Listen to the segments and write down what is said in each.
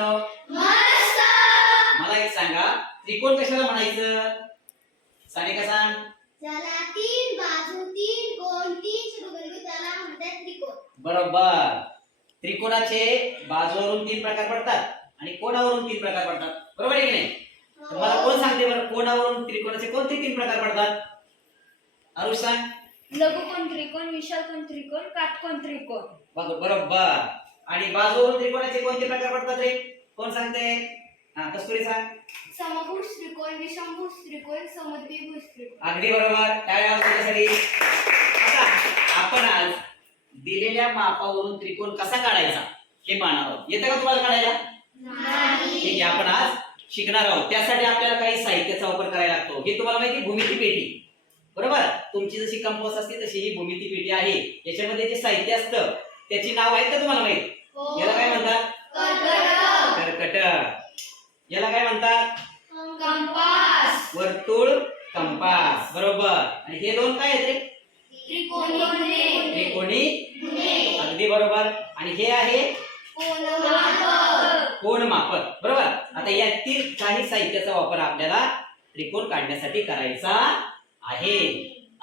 मुलांना मला एक सांगा त्रिकोण कशाला म्हणायचं? सानिका सांग? ज्याला तीन बाजू तीन कोण तीन शिरोबिंदू त्याला म्हणतात त्रिकोण. बरोबर. त्रिकोणाचे बाजूवरून तीन प्रकार पडतात आणि कोणावरून तीन प्रकार पडतात? बरोबर आहे की नाही? तुम्हाला कोण सांगते बरं? कोणावरून त्रिकोणाचे कोणते तीन प्रकार पडतात? अरुष सांग. लघुकोण त्रिकोण विशालकोण त्रिकोण काटकोण त्रिकोण. बघ- बरोबर. आणि बाजूवरून त्रिकोणाचे कोणते प्रकार पडतात रे? कोण सांगते? हा कस्तुरी सांग. समभुज त्रिकोण विषमभुज त्रिकोण समद्विभुज त्रिकोण. अगदी बरोबर. त्यासाठी आता आपण आज दिलेल्या मापावरून त्रिकोण कसा काढायचा हे पाहणार आहोत. येतं का तुम्हाला काढायला? ठीक आहे आपण आज शिकणार आहोत. त्यासाठी आपल्याला काही साहित्याचा वापर करायला लागतो. हे तुम्हाला माहिती भूमिती पेटी. बरोबर? तुमची जशी कंपोस्ट असते तशी ही भूमिती पेटी आहे. याच्यामध्ये जे साहित्य असतं त्याची नाव आहेत का तुम्हाला माहीत? याला काय म्हणतात? कर्कट याला काय म्हणतात? कंपास. वर्तुळ कंपास. बरोबर. आणि हे दोन काय त्रिकोणी त्रिकोणी अगदी बरोबर. आणि हे आहे? कोण मापक बरोबर. आता यातील काही साहित्याचा वापर आपल्याला त्रिकोण काढण्यासाठी करायचा आहे.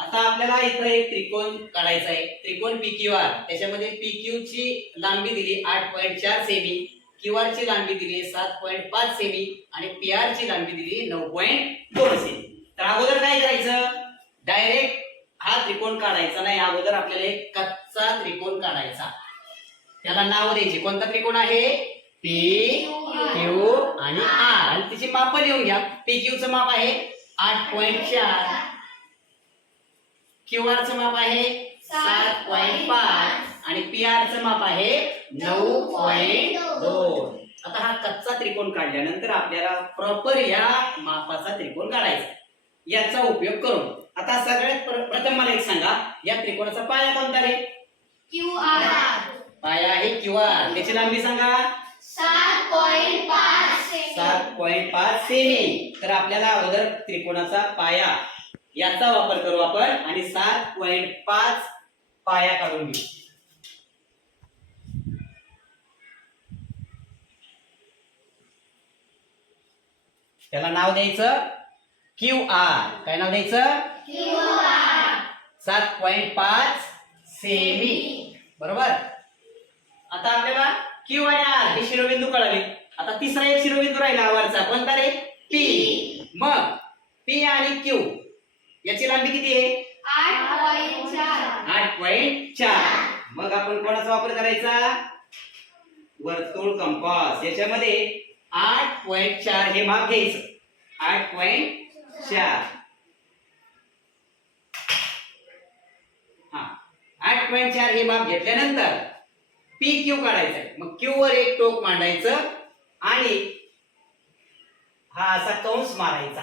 आता आपल्याला इथं एक त्रिकोण काढायचा आहे. त्रिकोण पी क्यू आर त्याच्यामध्ये पी क्यू ची लांबी दिली आठ पॉईंट चार सेमी क्यू आर ची लांबी दिली सात पॉईंट पाच सेमी आणि पी आर ची लांबी दिली नऊ पॉईंट दोन सेमी तर अगोदर काय करायचं? डायरेक्ट हा त्रिकोण काढायचा नाही. अगोदर आपल्याला एक कच्चा त्रिकोण काढायचा. त्याला नाव द्यायचे. कोणता त्रिकोण आहे? पी क्यू आणि आर आणि तिची माप लिहून घ्या. पी क्यू माप आहे आठ पॉईंट चार. क्यू आर चं माप आहे सात पॉईंट पाच आणि पी आर चं माप आहे नऊ पॉईंट दोन. आता हा कच्चा त्रिकोण काढल्यानंतर आपल्याला प्रॉपर या मापाचा त्रिकोण काढायचा याचा उपयोग करून. आता सगळ्यात प्र- प्रथम मला एक सांगा या त्रिकोणाचा पाया कोणता रे क्यू आर पाया आहे क्यू आर त्याची लांबी सांगा. सात पॉइंट पाच सात पॉईंट पाच सेमी. तर आपल्याला अगोदर त्रिकोणाचा पाया याचा वापर करू आपण आणि सात पॉईंट पाच पाया काढून घेऊ. त्याला नाव द्यायचं? Q R. काय नाव द्यायचं? सात पॉईंट पाच सेमी. बरोबर? आता आपल्याला क्यू आणि आर हे शिरोबिंदू कळाले. आता तिसरा एक शिरोबिंदू राहिला वरचा. कोणता रे? पी. मग पी आणि क्यू. याची लांबी किती आहे? आठ पॉइंट चार. आठ पॉईंट चार. मग आपण कोणाचा वापर करायचा? वर्तुळ कंपास. याच्यामध्ये आठ पॉईंट चार हे माप घ्यायचं. आठ पॉईंट चार. हा. आठ पॉईंट चार हे माप घेतल्यानंतर पी क्यू काढायचं मग क्यू वर एक टोक मांडायचं आणि हा असा कंस मारायचा.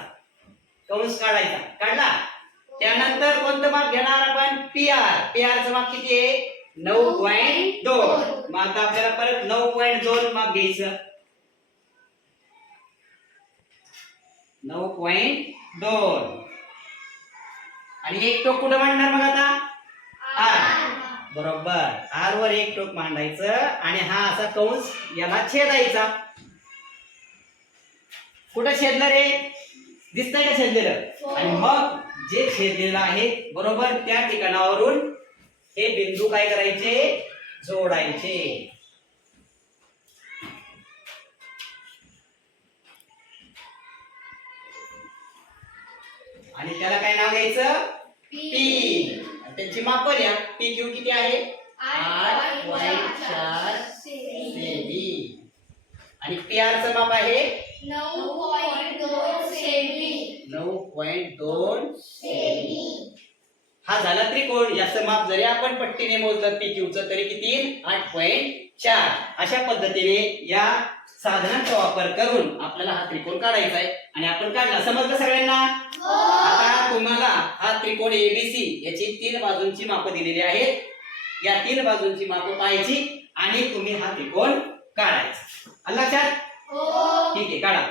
कंस काढायचा. काढला? त्यानंतर कोणतं माप घेणार आपण? पी आर पी आर चं माप किती आहे? नऊ पॉईंट दोन. मग आता आपल्याला परत नऊ पॉईंट दोन माप घ्यायचं. नऊ पॉईंट दोन. आणि एक टोक कुठं मांडणार मग आता? आर बरोबर. आर वर एक टोक मांडायचं आणि हा असा कंस याला छेदायचा. कुठं छेदलं रे? दिसतंय का छेदलेलं? आणि मग जे छेदलेलं आहे बरोबर? त्या ठिकाणावरून हे बिंदू काय करायचे? जोडायचे. आणि त्याला काय नाव द्यायचं? पी त्यांची माप लिहा. पी क्यू किती आहे? आठ पॉईंट चार सेमी आणि पी आर चं माप आहे? नऊ हा झाला त्रिकोण याचं माप जरी आपण पट्टीने मोजलं पी क्यूचं तरी किती? आठ पॉईंट चार. अशा पद्धतीने या साधनांचा वापर करून आपल्याला हा त्रिकोण काढायचा आहे. आणि आपण काढला. समजलं सगळ्यांना? आता तुम्हाला हा त्रिकोण एबीसी याची तीन बाजूंची मापं दिलेली आहेत. या तीन बाजूंची मापं पाहायची आणि तुम्ही हा त्रिकोण काढायचा. लक्षात? हो. ठीक आहे काढा.